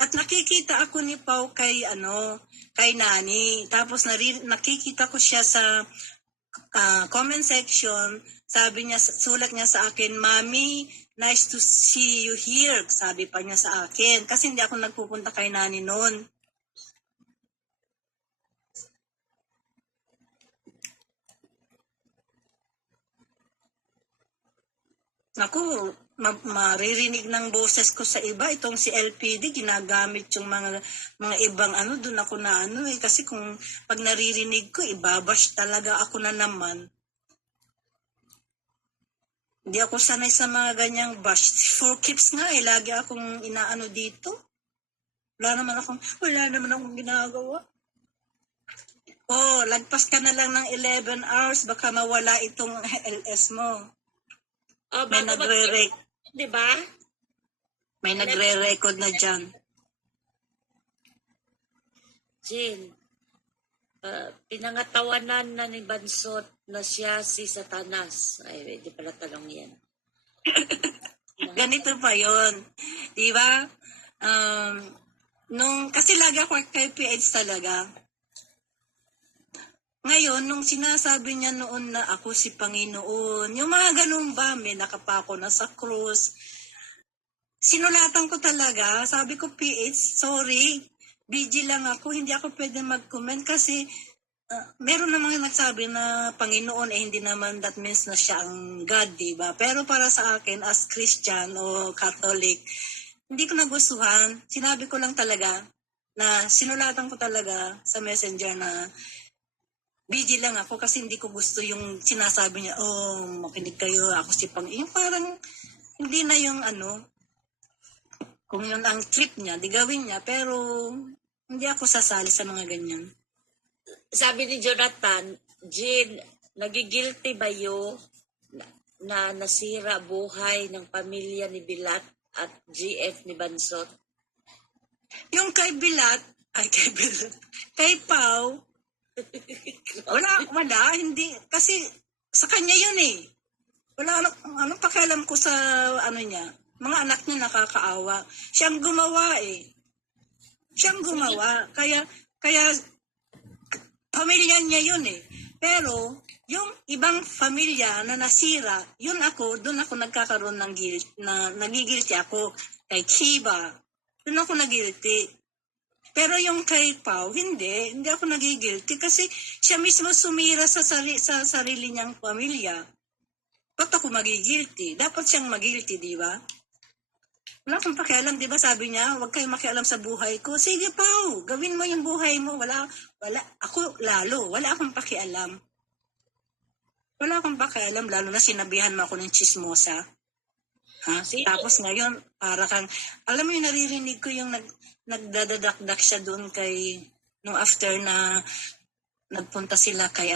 At nakikita ako ni Pau kay Nani. Tapos nakikita ko siya sa comment section. Sabi niya, sulat niya sa akin, "Mami, nice to see you here." Sabi pa niya sa akin. Kasi hindi ako nagpupunta kay Nani noon. Naku, maririnig ng boses ko sa iba. Itong si LPD, ginagamit yung mga ibang doon ako na kasi kung pag naririnig ko, ibabash talaga ako na naman. Hindi ako sanay sa mga ganyang bash. For keeps nga lagi akong inaano dito. Wala naman akong ginagawa. Lagpas ka na lang ng 11 hours, baka mawala itong LS mo. May di ba? May nagre-record na dyan. Jean, pinangatawanan na ni Bansot na siya si Satanas. Ay, hindi pala tanong yan. Ganito pa yon, di ba? Kasi lagi ako kay PH talaga. Ngayon, nung sinasabi niya noon na ako si Panginoon, yung mga ganun ba, may nakapako na sa cross, sinulatan ko talaga, sabi ko, PH, sorry, busy lang ako, hindi ako pwede mag-comment kasi meron na mga nagsabi na Panginoon, hindi naman that means na siya ang God, diba? Pero para sa akin, as Christian o Catholic, hindi ko nagustuhan. Sinabi ko lang talaga na sinulatan ko talaga sa messenger na busy lang ako kasi hindi ko gusto yung sinasabi niya, makinig kayo, ako si Panginoon. Yung parang, hindi na yung kung yun ang trip niya, di gawin niya, pero hindi ako sasali sa mga ganyan. Sabi ni Jonathan, Jean, nagigilty ba yun na nasira buhay ng pamilya ni Bilat at GF ni Bansot? Yung kay Pau, wala, hindi, kasi sa kanya yun eh. Wala, anong pakialam ko sa niya, mga anak niya nakakaawa. Siyang gumawa eh. Kaya, pamilya niya yun eh. Pero, yung ibang pamilya na nasira, doon ako nagkakaroon ng guilt, na nagigilty ako kay Chiba. Doon ako nagigilty. Pero yung kay Pau, hindi ako nagigilty kasi siya mismo sumira sa sarili niyang pamilya. Ba't ako magigilty? Dapat siyang magilty, di ba? Wala akong pakialam, di ba? Sabi niya, huwag kayong makialam sa buhay ko. Sige, Pau, gawin mo yung buhay mo. Wala akong pakialam. Wala akong pakialam, lalo na sinabihan mo ako ng chismosa. Tapos ngayon, para kang, alam mo yung naririnig ko yung nagdadadakdak siya doon nung after na nagpunta sila kay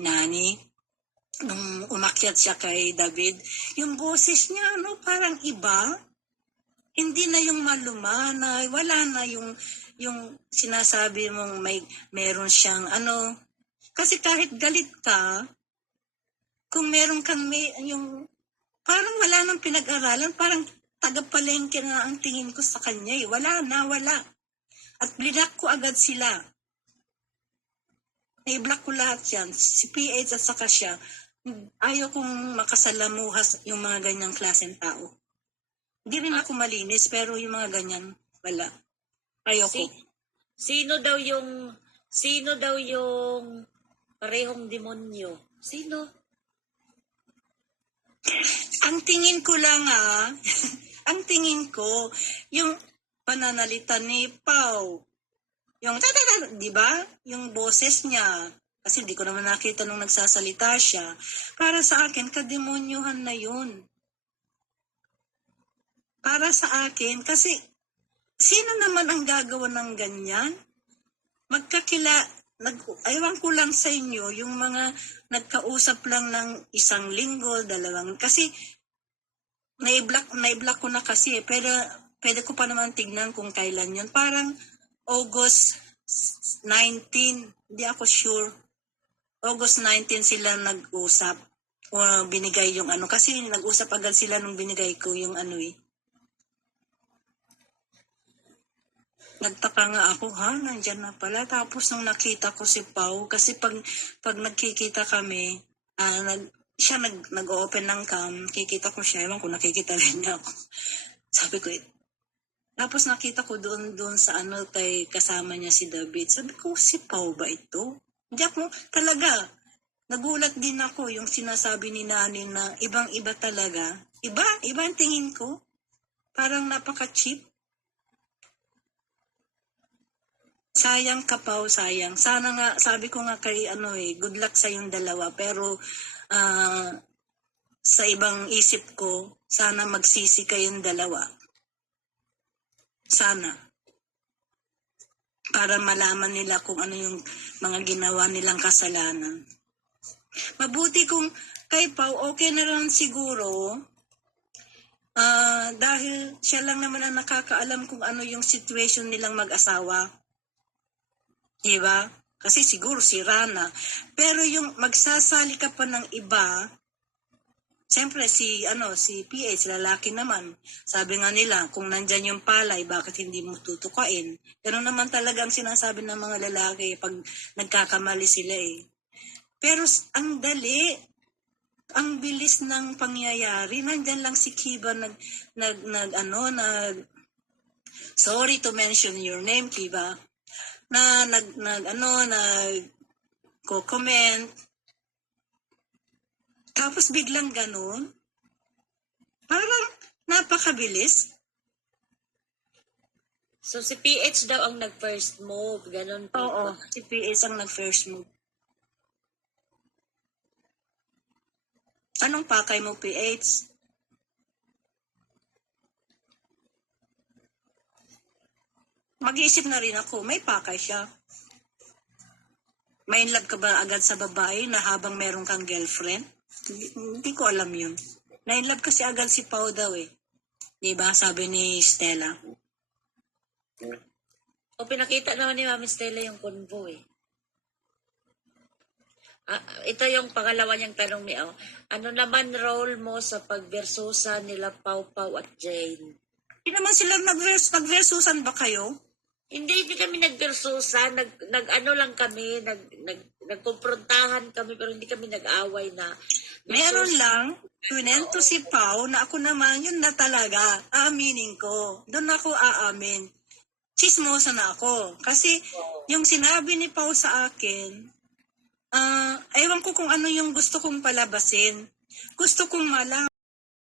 Nani, nung umakyat siya kay David, yung boses niya, parang iba. Hindi na yung maluma na, wala na yung sinasabi mong meron siyang kasi kahit galit ka, kung meron kang yung, parang wala nang pinag-aralan, parang taga-palengke na ang tingin ko sa kanya eh. Wala. At blinak ko agad sila. I-block ko lahat yan. Si PH at saka siya. Ayaw kong makasalamuhas yung mga ganyang klaseng tao. Hindi rin ako malinis, pero yung mga ganyan, wala. Ayaw ko. Sino daw yung parehong demonyo? Sino? Ang tingin ko lang yung pananalita ni Pau, yung di ba? Yung boses niya, kasi hindi ko naman nakita nung nagsasalita siya. Para sa akin, kademonyuhan na yun. Para sa akin, kasi sino naman ang gagawa ng ganyan? Aywan ko lang sa inyo, yung mga nagkausap lang ng 1 linggo, 2, kasi na-block ko na kasi, pero pwede ko pa naman tignan kung kailan yun. Parang August 19, hindi ako sure. August 19 sila nag-usap, o binigay yung kasi nag-usap agad sila nung binigay ko yung nagtataka nga ako, nandyan na pala. Tapos nung nakita ko si Pau, kasi pag nagkikita kami, nag-open ng cam, kikita ko siya, ewan ko nakikita rin niya ako. Sabi ko, tapos nakita ko doon sa kay kasama niya si David. Sabi ko, si Pau ba ito? Hindi ako, talaga, nagulat din ako yung sinasabi ni Nani na ibang-iba talaga. Iba ang tingin ko. Parang napaka-cheap. Sayang ka, Pau, sayang. Sana nga, sabi ko nga kay good luck sa yung dalawa. Pero sa ibang isip ko, sana magsisi kayong dalawa. Sana. Para malaman nila kung ano yung mga ginawa nilang kasalanan. Mabuti kung kay Pau, okay na lang siguro. Dahil siya lang naman ang nakakaalam kung ano yung situation nilang mag-asawa. Diba? Kasi siguro si Rana. Pero yung magsasali ka pa ng iba, siyempre si PH, lalaki naman. Sabi nga nila, kung nandyan yung palay, bakit hindi mo tutukain? Pero naman talaga ang sinasabi ng mga lalaki pag nagkakamali sila eh. Pero ang dali, ang bilis ng pangyayari. Nandyan lang si Kiba sorry to mention your name, Kiba, comment. Tapos biglang ganun. Parang napakabilis. So, si PH daw ang nag-first move. Ganon po. Oo, si PH ang nag-first move. Anong pakay mo, PH? Mag-iisip na rin ako, may pakay siya. May in love ka ba agad sa babae na habang meron kang girlfriend? Hindi ko alam yun. Na in love kasi agad si Pau daw eh. Diba? Sabi ni Stella. O pinakita naman ni Mami Stella yung convo eh. Ito yung pangalawa niyang tanong ni Au. Ano naman role mo sa pagversusan nila Pau Pau at Jane? Hindi naman sila nagversusan ba kayo? Hindi kami nagversusan. Nag-ano lang kami, nagkumprontahan kami, pero hindi kami nag-away na. Meron lang, pinento si Pau na ako naman, yun na talaga, aaminin ko. Doon ako aamin. Chismosa na ako. Kasi yung sinabi ni Pau sa akin, ewan ko kung ano yung gusto kong palabasin. Gusto kong malaman